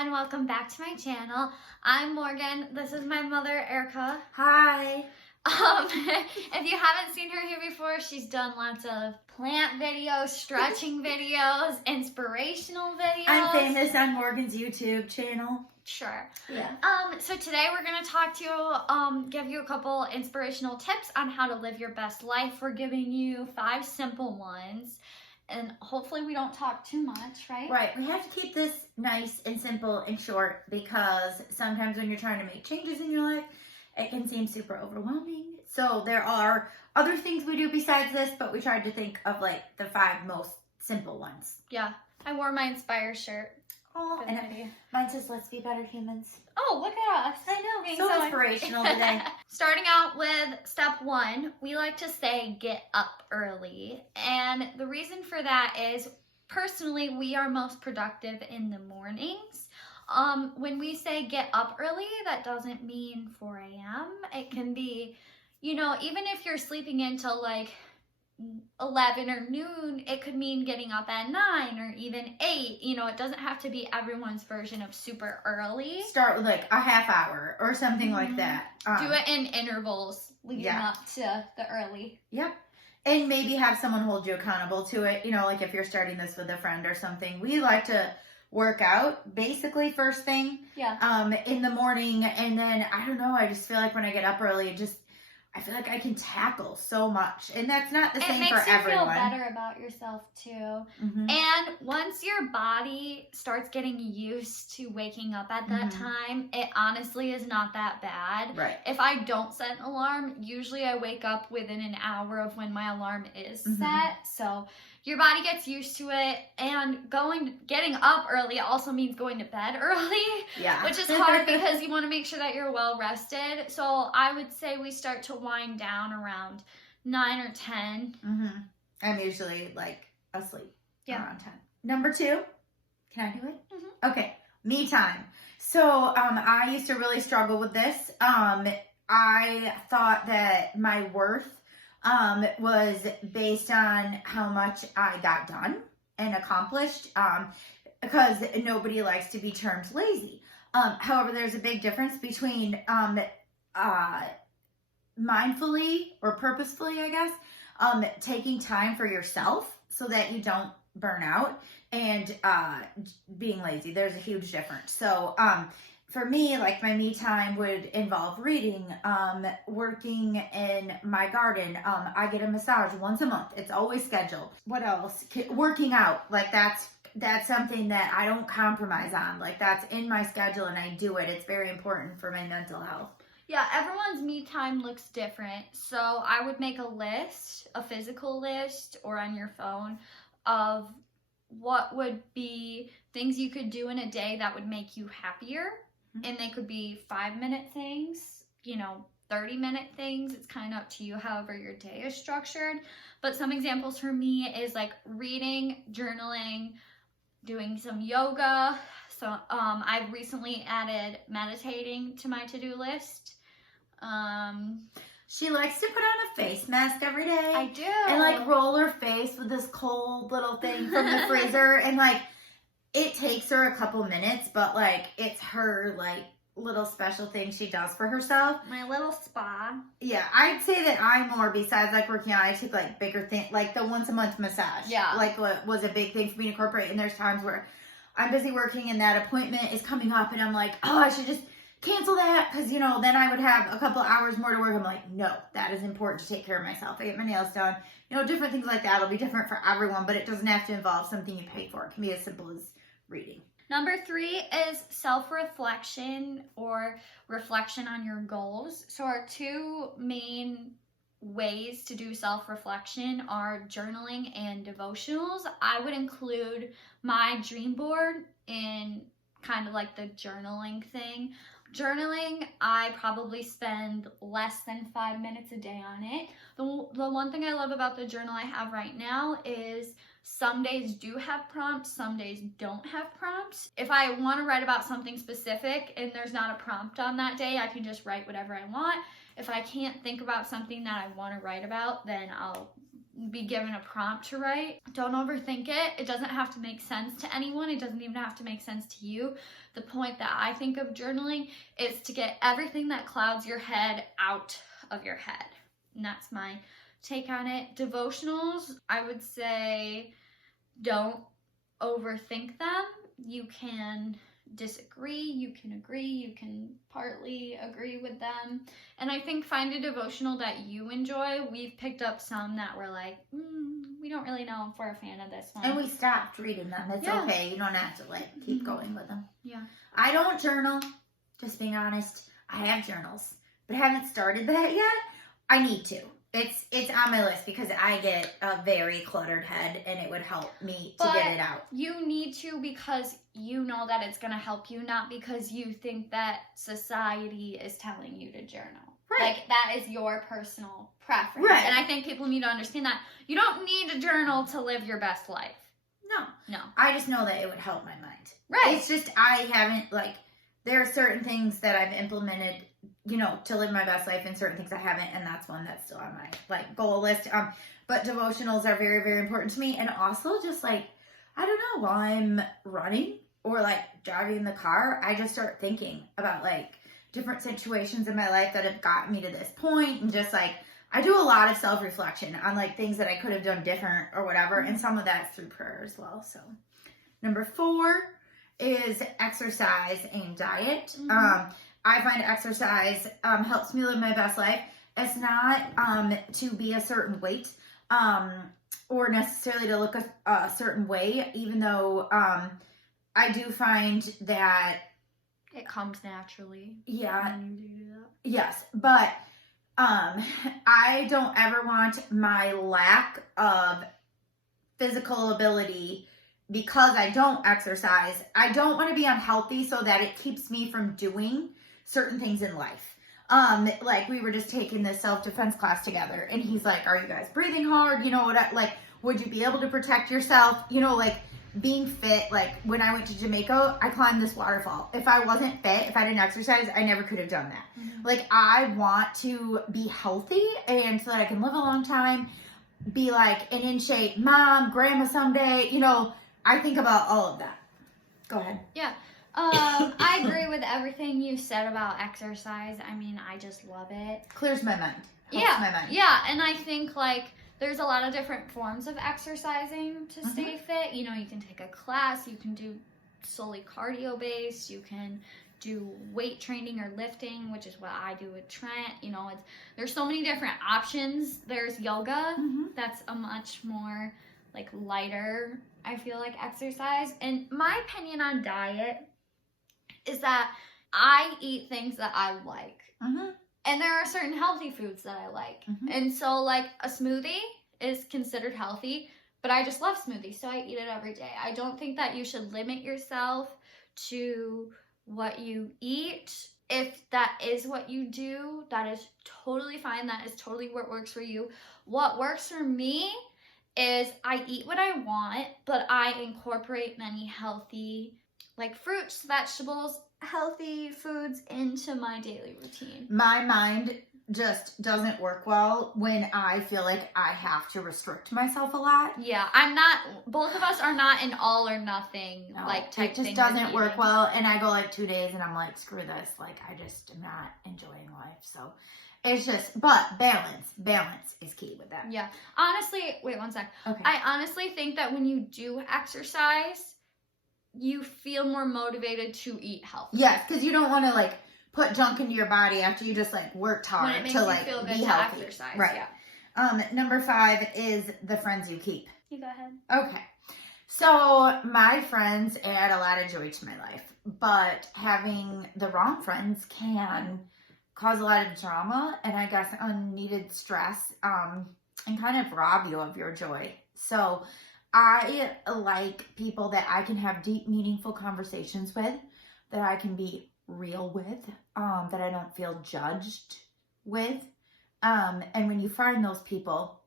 everyone, welcome back to my channel. I'm Morgan, this is my mother Erica. Hi. If you haven't seen her here before, she's done lots of plant videos, stretching videos, inspirational videos. I'm famous on Morgan's YouTube channel. Sure. Yeah. So today we're going to talk to you, give you a couple inspirational tips on how to live your best life. We're giving you 5 simple ones. And hopefully we don't talk too much, right? Right. We have to keep this nice and simple and short because sometimes when you're trying to make changes in your life, it can seem super overwhelming. So there are other things we do besides this, but we tried to think of like the 5 most simple ones. Yeah. I wore my Inspire shirt. Oh, and mine says, "Let's be better humans." Oh, look at us. I know. Being so inspirational today. Starting out with step 1, we like to say get up early. And the reason for that is, personally, we are most productive in the mornings. When we say get up early, that doesn't mean 4 a.m. It can be, you know, even if you're sleeping until like 11 or noon, it could mean getting up at 9 or even 8. You know, it doesn't have to be everyone's version of super early. Start with like a half hour or something like that. Do it in intervals leading up to the early. Yep. And maybe have someone hold you accountable to it. You know, like if you're starting this with a friend or something. We like to work out basically first thing in the morning. And then, I don't know, I just feel like when I get up early, I feel like I can tackle so much. And that's not the same for everyone. It makes you feel better about yourself too. Mm-hmm. And once your body starts getting used to waking up at that time, it honestly is not that bad. Right. If I don't set an alarm, usually I wake up within an hour of when my alarm is set. So your body gets used to it, and getting up early also means going to bed early, which is hard because you want to make sure that you're well rested. So I would say we start to wind down around 9 or 10. I'm usually like asleep around 10. Number 2, can I do it? Okay, me time. So I used to really struggle with this. I thought that my worth was based on how much I got done and accomplished, because nobody likes to be termed lazy. However, there's a big difference between mindfully or purposefully, I guess, taking time for yourself so that you don't burn out, and being lazy. There's a huge difference. So for me, like my me time would involve reading, working in my garden. I get a massage once a month. It's always scheduled. What else? Working out. Like that's something that I don't compromise on. Like that's in my schedule and I do it. It's very important for my mental health. Yeah, everyone's me time looks different. So I would make a list, a physical list or on your phone, of what would be things you could do in a day that would make you happier. And they could be 5-minute things, 30-minute things. It's kind of up to you however your day is structured. But some examples for me is like reading, journaling, doing some yoga. So I've recently added meditating to my to-do list. She likes to put on a face mask every day. I do. And like roll her face with this cold little thing from the freezer. And like, it takes her a couple minutes, but like it's her like little special thing she does for herself. My little spa. Yeah, I'd say that I'm more, besides like working out, I take like bigger things, like the once a month massage. Yeah. Like what was a big thing for me to incorporate. And there's times where I'm busy working and that appointment is coming up and I'm like, oh, I should just cancel that because, then I would have a couple hours more to work. I'm like, no, that is important to take care of myself. I get my nails done. Different things like that. It'll be different for everyone, but it doesn't have to involve something you pay for. It can be as simple as reading. Number 3 is self-reflection or reflection on your goals. So our 2 main ways to do self-reflection are journaling and devotionals. I would include my dream board in kind of like the journaling thing. Journaling, I probably spend less than 5 minutes a day on it. The one thing I love about the journal I have right now is some days do have prompts, some days don't have prompts. If I want to write about something specific and there's not a prompt on that day, I can just write whatever I want. If I can't think about something that I want to write about, then I'll be given a prompt to write. Don't overthink it. It doesn't have to make sense to anyone. It doesn't even have to make sense to you. The point that I think of journaling is to get everything that clouds your head out of your head. And that's my take on it. Devotionals, I would say, don't overthink them. You can disagree, you can agree, you can partly agree with them. And I think find a devotional that you enjoy. We've picked up some that we're like, we don't really know if we're a fan of this one. And we stopped reading them. It's okay. You don't have to keep going with them. Yeah. I don't journal, just being honest. I have journals, but haven't started that yet. I need to. It's on my list because I get a very cluttered head and it would help me to get it out. You need to because you know that it's going to help you, not because you think that society is telling you to journal. Right. Like, that is your personal preference. Right. And I think people need to understand that. You don't need a journal to live your best life. No. I just know that it would help my mind. Right. It's just I haven't, there are certain things that I've implemented, to live my best life, and certain things I haven't, and that's one that's still on my, goal list. But devotionals are very, very important to me, and also just, I don't know, while I'm running or, driving in the car, I just start thinking about, different situations in my life that have gotten me to this point, and just, I do a lot of self-reflection on, things that I could have done different or whatever, and some of that's through prayer as well. So, number 4 is exercise and diet. I find exercise helps me live my best life. It's not to be a certain weight or necessarily to look a certain way, even though I do find that it comes naturally. Yeah. When you do that. Yes, but I don't ever want my lack of physical ability, because I don't exercise, I don't want to be unhealthy so that it keeps me from doing certain things in life. We were just taking this self-defense class together, and he's like, are you guys breathing hard? Would you be able to protect yourself? Being fit, when I went to Jamaica, I climbed this waterfall. If I wasn't fit, if I didn't exercise, I never could have done that. I want to be healthy, and so that I can live a long time, be an in shape mom, grandma someday, I think about all of that. Go ahead. Yeah. I agree with everything you said about exercise. I mean, I just love it. Clears my mind. Helps my mind. Yeah, and I think there's a lot of different forms of exercising to stay fit. You can take a class, you can do solely cardio based, you can do weight training or lifting, which is what I do with Trent. There's so many different options. There's yoga. That's a much more lighter, I feel like, exercise. And my opinion on diet is that I eat things that I like. And there are certain healthy foods that I like. And so, a smoothie is considered healthy, but I just love smoothies, so I eat it every day. I don't think that you should limit yourself to what you eat. If that is what you do, that is totally fine. That is totally what works for you. What works for me is I eat what I want, but I incorporate many healthy, fruits, vegetables, healthy foods into my daily routine. My mind just doesn't work well when I feel like I have to restrict myself a lot. Yeah, both of us are not an all or nothing type thing. It just doesn't work well, and I go 2 days and I'm like, screw this, I just am not enjoying life. So it's just, but balance is key with that. Yeah, honestly, wait 1 sec. Okay. I honestly think that when you do exercise, you feel more motivated to eat healthy. Yes, because you don't want to put junk into your body after you just worked hard when it makes to you feel good be to healthy. Exercise. Right. Yeah. Number 5 is the friends you keep. You go ahead. Okay. So my friends add a lot of joy to my life, but having the wrong friends can cause a lot of drama and I guess unneeded stress, and kind of rob you of your joy. So I like people that I can have deep, meaningful conversations with, that I can be real with, that I don't feel judged with. And when you find those people,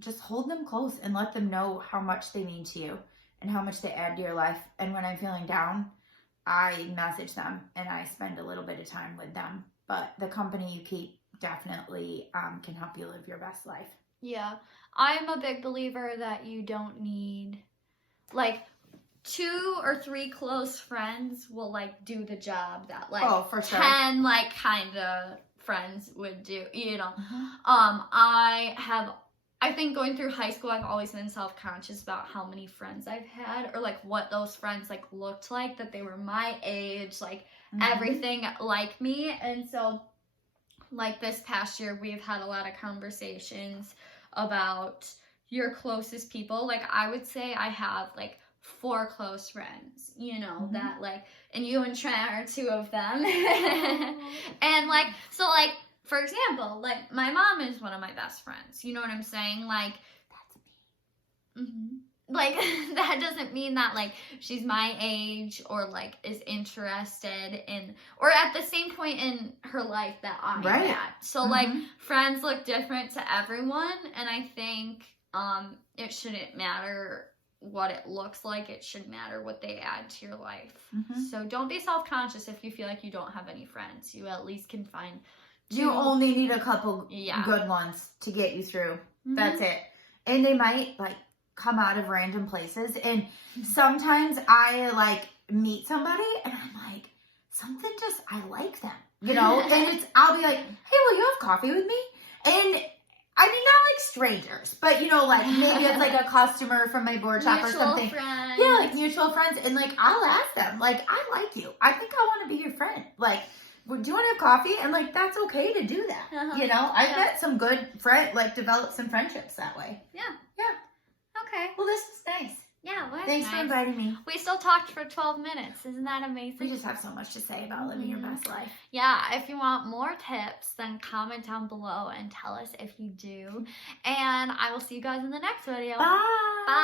just hold them close and let them know how much they mean to you and how much they add to your life. And when I'm feeling down, I message them and I spend a little bit of time with them. But the company you keep definitely can help you live your best life. Yeah. I'm a big believer that you don't need, like, 2 or 3 close friends will, like, do the job that, like, Oh, for sure. 10, like, kind of friends would do, you know. I think going through high school, I've always been self-conscious about how many friends I've had, or, like, what those friends, like, looked like, that they were my age, like, everything like me. And so, like, this past year, we've had a lot of conversations about your closest people. Like, I would say I have, like, 4 close friends, you know, that, like, and you and Trent are 2 of them. And, like, so, like, for example, like, my mom is one of my best friends. You know what I'm saying? Like, that's me. Like, that doesn't mean that, like, she's my age or, like, is interested in, or at the same point in her life that I'm at. So, like, friends look different to everyone, and I think it shouldn't matter what it looks like. It should matter what they add to your life. So don't be self-conscious if you feel like you don't have any friends. You at least can find 2. You only need a couple good ones to get you through. That's it. And they might, like, come out of random places. And sometimes I, like, meet somebody and I'm like, something just, I like them, you know? And I'll be like, hey, will you have coffee with me? And I mean, not like strangers, but, you know, like, maybe it's like a customer from my board shop or something. Friends. Yeah, like mutual friends. And, like, I'll ask them, like, I like you. I think I want to be your friend. Like, do you want to have coffee? And, like, that's okay to do that. You know, I've met some good developed some friendships that way. Yeah. Okay. Well, this is nice. Yeah, well, Thanks for inviting me. We still talked for 12 minutes. Isn't that amazing? We just have so much to say about living your best life. Yeah, if you want more tips, then comment down below and tell us if you do. And I will see you guys in the next video. Bye. Bye.